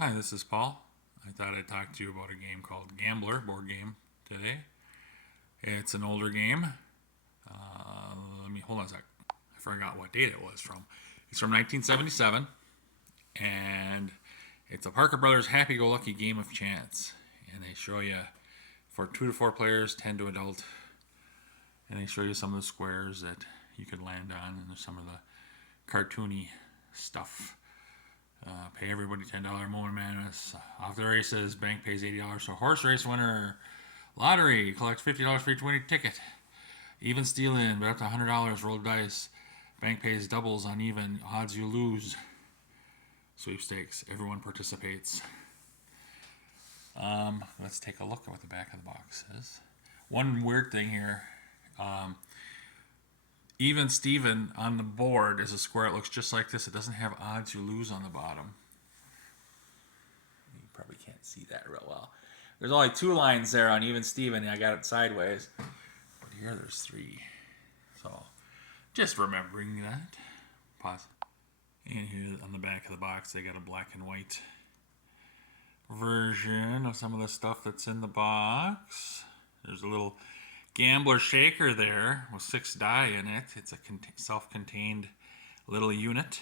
Hi, this is Paul. I thought I'd talk to you about a game called Gambler board game today. It's an older game. Let me hold on a sec. I forgot what date it was from. It's from 1977, and it's a Parker Brothers happy-go-lucky game of chance. And they show you for 2 to 4 players, 10 to adult, and they show you some of the squares that you could land on, and there's some of the cartoony stuff. Pay everybody $10. Moment Madness. Off the races. Bank pays $80. So horse race winner. Lottery. Collect $50 for each winning ticket. Even steal-in. Bet up to $100. Roll dice. Bank pays doubles on even. Odds you lose. Sweepstakes. Everyone participates. Let's take a look at what the back of the box is. One weird thing here. Even Steven on the board is a square. It looks just like this. It doesn't have odds you lose on the bottom. You probably can't see that real well. There's only 2 lines there on even Steven. I got it sideways. But here there's 3. So just remembering that. Pause. And here on the back of the box, they got a black and white version of some of the stuff that's in the box. There's a little gambler shaker there with 6 die in it. It's a self-contained little unit.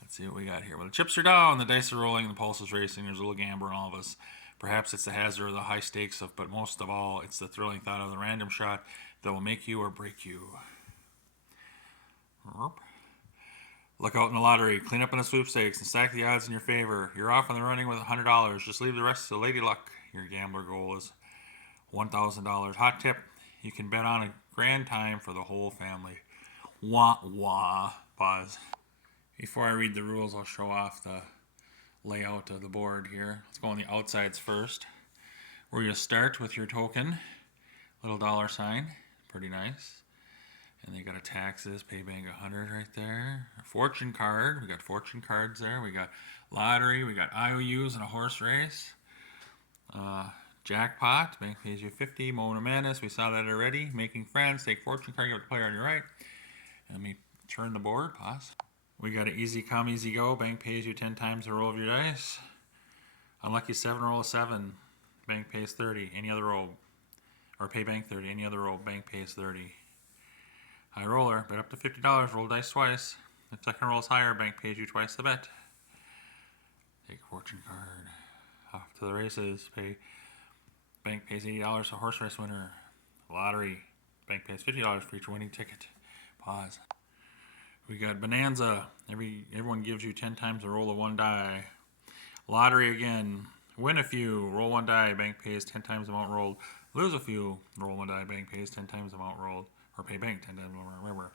Let's see what we got here. Well, the chips are down, the dice are rolling, the pulse is racing. There's a little gambler in all of us. Perhaps it's the hazard or the high stakes of, but most of all, it's the thrilling thought of the random shot that will make you or break you. Look out in the lottery, clean up in the sweepstakes, and stack the odds in your favor. You're off in the running with $100. Just leave the rest to Lady Luck. Your gambler goal is $1,000. Hot tip, you can bet on a grand time for the whole family. Wah, wah. Pause. Before I read the rules, I'll show off the layout of the board here. Let's go on the outsides first. We're going to start with your token. Little dollar sign. Pretty nice. And they got a taxes, pay bank 100 right there. A fortune card. We got fortune cards there. We got lottery. We got IOUs and a horse race. Jackpot. Bank pays you 50. Moment of Madness. We saw that already. Making friends. Take fortune card. Give it to the player on your right. Let me turn the board. Pause. We got an easy come, easy go. Bank pays you 10 times the roll of your dice. Unlucky 7, roll a 7. Bank pays 30. Any other roll. Or pay bank 30. Any other roll. Bank pays 30. High roller. Bet up to $50. Roll dice twice. The second roll is higher. Bank pays you twice the bet. Take a fortune card. Off to the races. Bank pays $80 a horse race winner. Lottery. Bank pays $50 for each winning ticket. Pause. We got Bonanza. Everyone gives you 10 times the roll of 1 die. Lottery again. Win a few. Roll 1 die. Bank pays 10 times the amount rolled. Lose a few. Roll 1 die. Bank pays 10 times the amount rolled. Or pay bank 10 times the amount. Remember.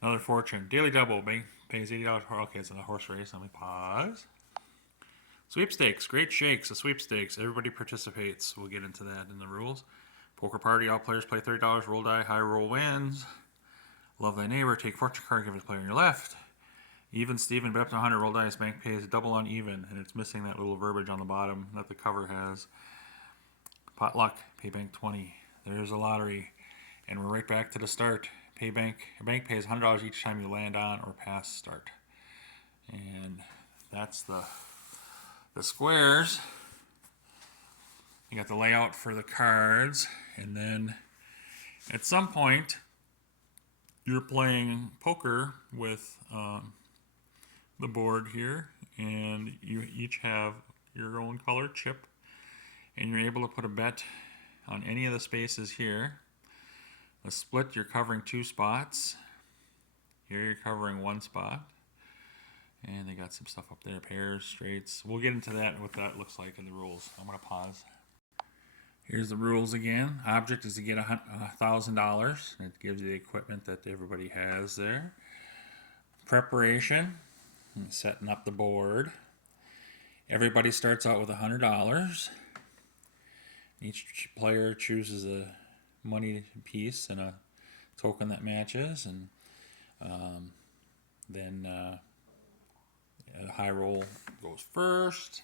Another fortune. Daily double. Bank pays $80. Okay, it's in a horse race. Let me pause. Sweepstakes. Great shakes. A sweepstakes. Everybody participates. We'll get into that in the rules. Poker party. All players play $30. Roll die. High roll wins. Love thy neighbor. Take fortune card. Give it to the player on your left. Even Steven. Bet up to 100. Roll dice. Bank pays double on even. And it's missing that little verbiage on the bottom that the cover has. Potluck. Pay bank 20. There's a lottery. And we're right back to the start. Bank pays $100 each time you land on or pass start. And that's the squares. You got the layout for the cards. And then at some point, you're playing poker with the board here. And you each have your own color chip. And you're able to put a bet on any of the spaces here. A split, you're covering 2 spots. Here you're covering 1 spot. And they got some stuff up there, pairs, straights. We'll get into that and what that looks like in the rules. I'm going to pause. Here's the rules again. Object is to get $1,000. It gives you the equipment that everybody has there. Preparation, setting up the board. Everybody starts out with $100. Each player chooses a money piece and a token that matches, and then a high roll goes first.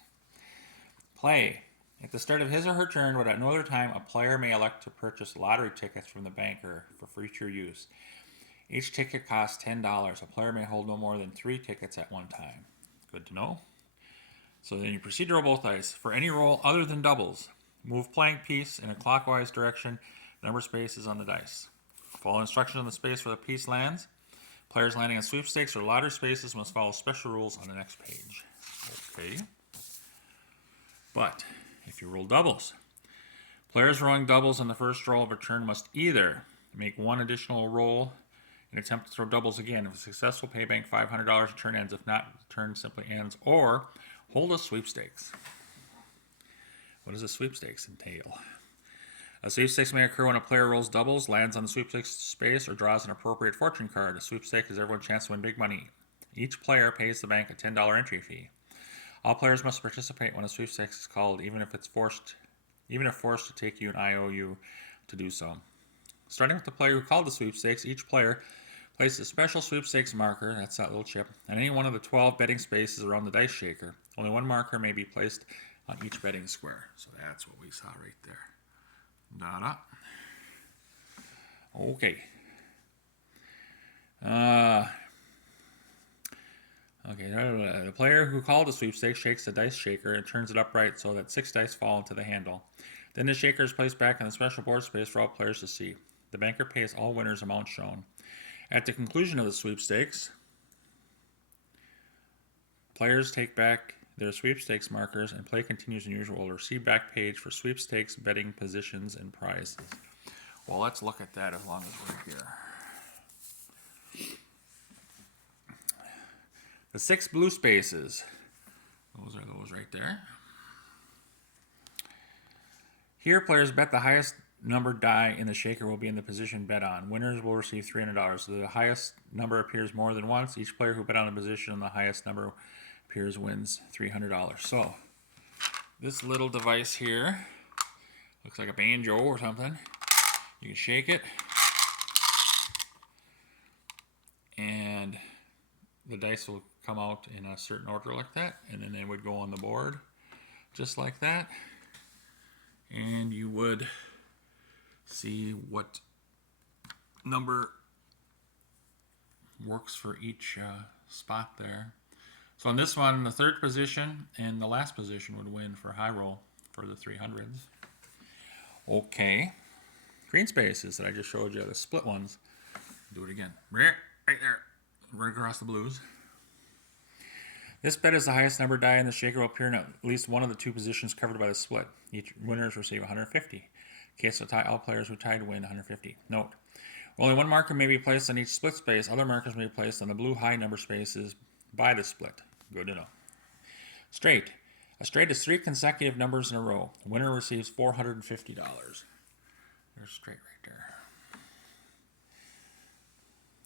Play. At the start of his or her turn, but at no other time, a player may elect to purchase lottery tickets from the banker for future use. Each ticket costs $10. A player may hold no more than 3 tickets at one time. Good to know. So then you proceed to roll both dice. For any roll other than doubles, move playing piece in a clockwise direction. Number spaces on the dice. Follow instructions on the space where the piece lands. Players landing on sweepstakes or lottery spaces must follow special rules on the next page. Okay. But if you roll doubles, players rolling doubles on the first roll of a turn must either make one additional roll and attempt to throw doubles again. If successful, pay bank $500. The turn ends. If not, the turn simply ends. Or hold a sweepstakes. What does a sweepstakes entail? A sweepstakes may occur when a player rolls doubles, lands on the sweepstakes space, or draws an appropriate fortune card. A sweepstakes gives everyone a chance to win big money. Each player pays the bank a $10 entry fee. All players must participate when a sweepstakes is called, even if forced to take you an IOU to do so. Starting with the player who called the sweepstakes, each player places a special sweepstakes marker, that's that little chip, on any one of the 12 betting spaces around the dice shaker. Only one marker may be placed on each betting square. So that's what we saw right there. Da-da. Okay. The player who called the sweepstakes shakes the dice shaker and turns it upright so that 6 dice fall into the handle. Then the shaker is placed back on the special board space for all players to see. The banker pays all winners amounts shown. At the conclusion of the sweepstakes, players take back their sweepstakes markers and play continues in usual order. See back page for sweepstakes betting positions and prizes. Well, let's look at that as long as we're here. The 6 blue spaces. Those are those right there. Here, players bet the highest numbered die in the shaker will be in the position bet on. Winners will receive $300. The highest number appears more than once. Each player who bet on a position and the highest number appears wins $300. So, this little device here looks like a banjo or something. You can shake it, and the dice will come out in a certain order like that, and then they would go on the board just like that, and you would see what number works for each spot there. So on this one, the third position and the last position would win for high roll for the 300s. Okay. Green spaces that I just showed you, the split ones. Do it again. Right there. Right across the blues. This bet is the highest number die in the shaker will appear in at least one of the 2 positions covered by the split. Each winners receive 150. In case of tie, all players who tied win 150. Note, only one marker may be placed on each split space. Other markers may be placed on the blue high number spaces by the split. Good to know. Straight. A straight is 3 consecutive numbers in a row. The winner receives $450. There's straight right there.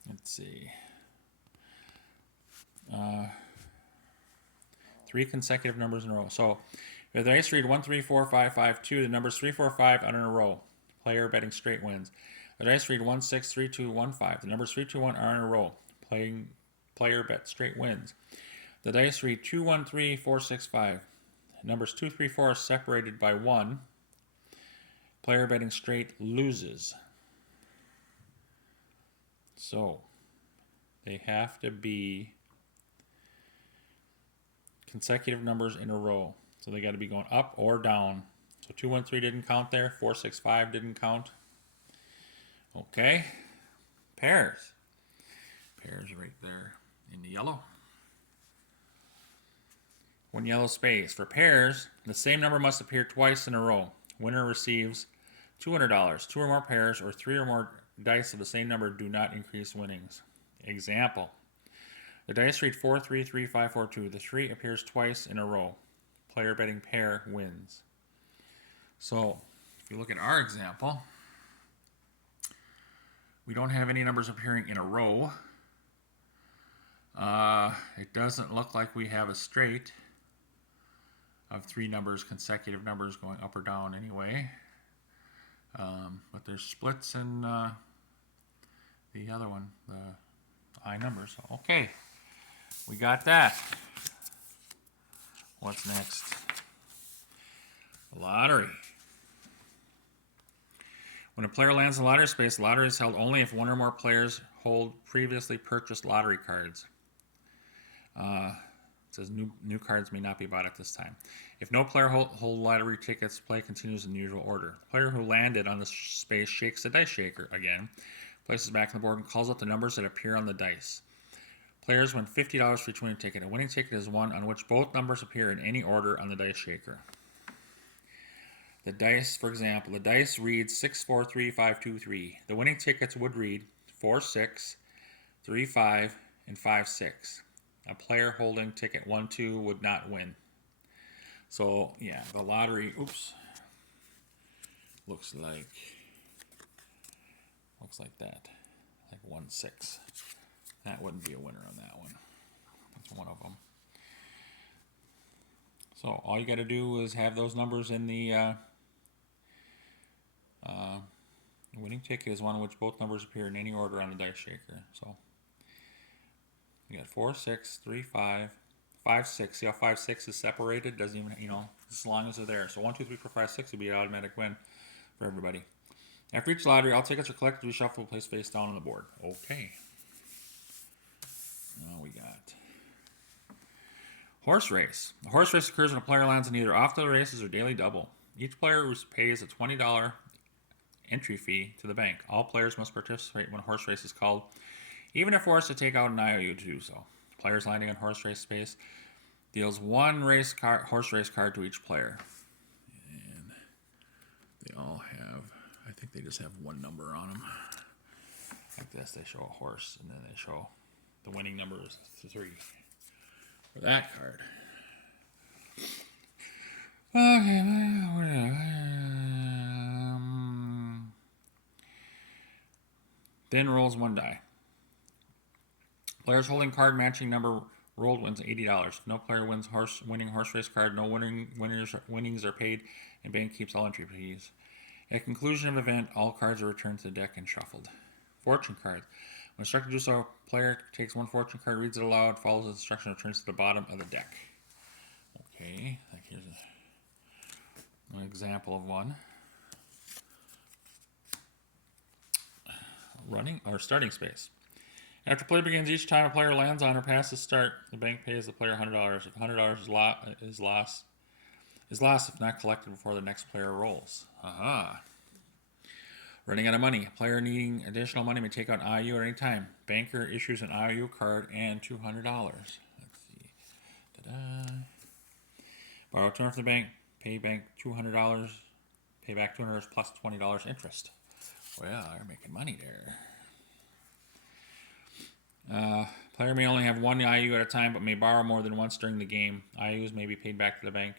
Let's see. 3 consecutive numbers in a row. So, if the dice read 1, 3, 4, 5, 5, 2, the numbers 3, 4, 5 are in a row. Player betting straight wins. The dice read 1, 6, 3, 2, 1, 5. The numbers 3, 2, 1 are in a row. Player bet straight wins. The dice read 2, 1, 3, 4, 6, 5. Numbers 2, 3, 4 are separated by 1. Player betting straight loses. So, they have to be consecutive numbers in a row. So they got to be going up or down. So 2, 1, 3 didn't count there. 4, 6, 5 didn't count. Okay. Pairs. Pairs right there in the yellow. 1 yellow space. For pairs, the same number must appear twice in a row. Winner receives $200. 2 or more pairs or 3 or more dice of the same number do not increase winnings. Example. The dice read 4, 3, 3, 5, 4, 2. The 3 appears twice in a row. Player betting pair wins. So, if you look at our example, we don't have any numbers appearing in a row. It doesn't look like we have a straight of 3 numbers, consecutive numbers going up or down anyway. But there's splits in the other one, the high numbers. Okay, we got that. What's next? Lottery. When a player lands in the lottery space, the lottery is held only if 1 or more players hold previously purchased lottery cards. It says new cards may not be bought at this time. If no player hold lottery tickets, play continues in the usual order. The player who landed on the space shakes the dice shaker again, places it back on the board, and calls out the numbers that appear on the dice. Players win $50 for each winning ticket. A winning ticket is one on which both numbers appear in any order on the dice shaker. The dice, for example, the dice reads 6, 4, 3, 5, 2, 3. The winning tickets would read 4, 6, 3, 5, and 5, 6. A player holding ticket 1, 2 would not win. So, yeah, the lottery, looks like that. Like 1, 6. That wouldn't be a winner on that one. That's one of them. So all you got to do is have those numbers in the winning ticket is one in which both numbers appear in any order on the dice shaker. So you got 4, 6, 3, 5, 5, 6. See how 5, 6 is separated? Doesn't even, as long as they're there. So 1, 2, 3, 4, 5, 6 would be an automatic win for everybody. After each lottery, all tickets are collected, reshuffled, placed face down on the board. Okay. Now we got horse race. A horse race occurs when a player lands in either off the races or daily double. Each player pays a $20 entry fee to the bank. All players must participate when a horse race is called, even if forced to take out an IOU to do so. Players landing on horse race space deals one horse race card to each player. And they all have, I think they just have one number on them. Like this, they show a horse, and then they show the winning number is 3 for that card. Okay. Then rolls 1 die. Players holding card matching number rolled wins $80. No player wins winning horse race card. No winnings are paid, and bank keeps all entry fees. At conclusion of event, all cards are returned to the deck and shuffled. Fortune cards. When instructed to do so, player takes one fortune card, reads it aloud, follows the instruction, and returns to the bottom of the deck. Okay, here's an example of one. Running or starting space. After play begins, each time a player lands on or passes start, the bank pays the player $100. If $100 is lost if not collected before the next player rolls. Aha. Running out of money. A player needing additional money may take out an IOU at any time. Banker issues an IOU card and $200. Let's see. Ta-da. Borrow turn from the bank. Pay bank $200. Pay back $200 plus $20 interest. Well, they're making money there. Player may only have one IOU at a time, but may borrow more than once during the game. IOUs may be paid back to the bank,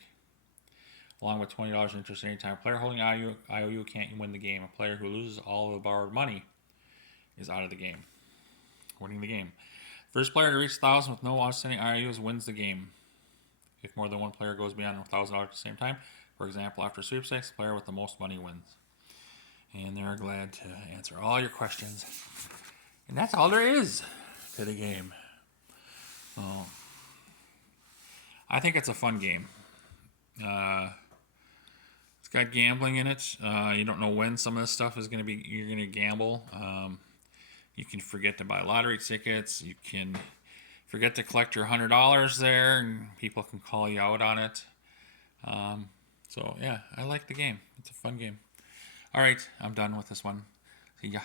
along with $20 interest at any time. A player holding IOU can't win the game. A player who loses all of the borrowed money is out of the game. Winning the game. First player to reach 1,000 with no outstanding IOUs wins the game. If more than one player goes beyond $1,000 at the same time, for example, after Sweepstakes, the player with the most money wins. And they're glad to answer all your questions. And that's all there is to the game. I think it's a fun game. It's got gambling in it. You don't know when some of this stuff is going to be. You're going to gamble. You can forget to buy lottery tickets. You can forget to collect your $100 there, and people can call you out on it. So yeah, I like the game. It's a fun game. All right, I'm done with this one. See ya.